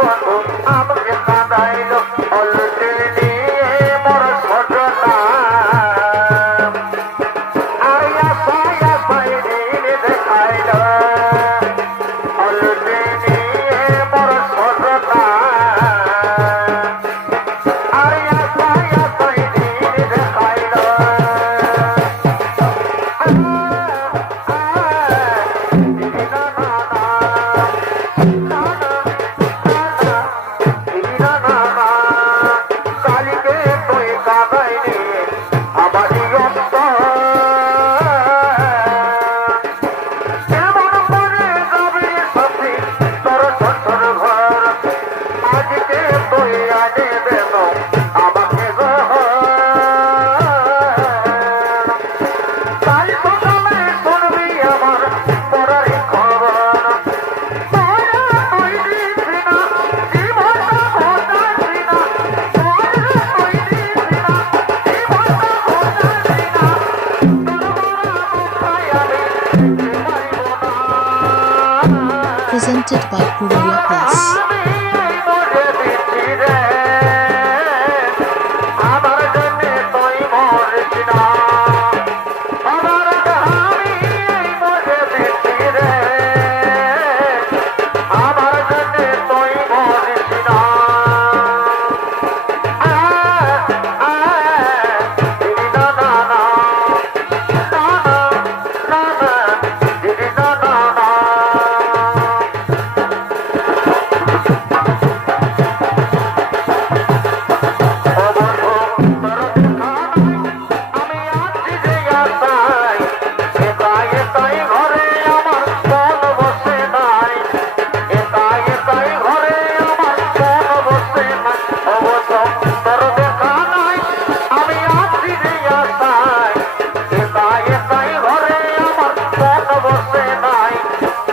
বন্ধু আমাকে কাঁদাইল অলটি দিয়ে মোর সজনা বাড়ি presented by Korea Plus.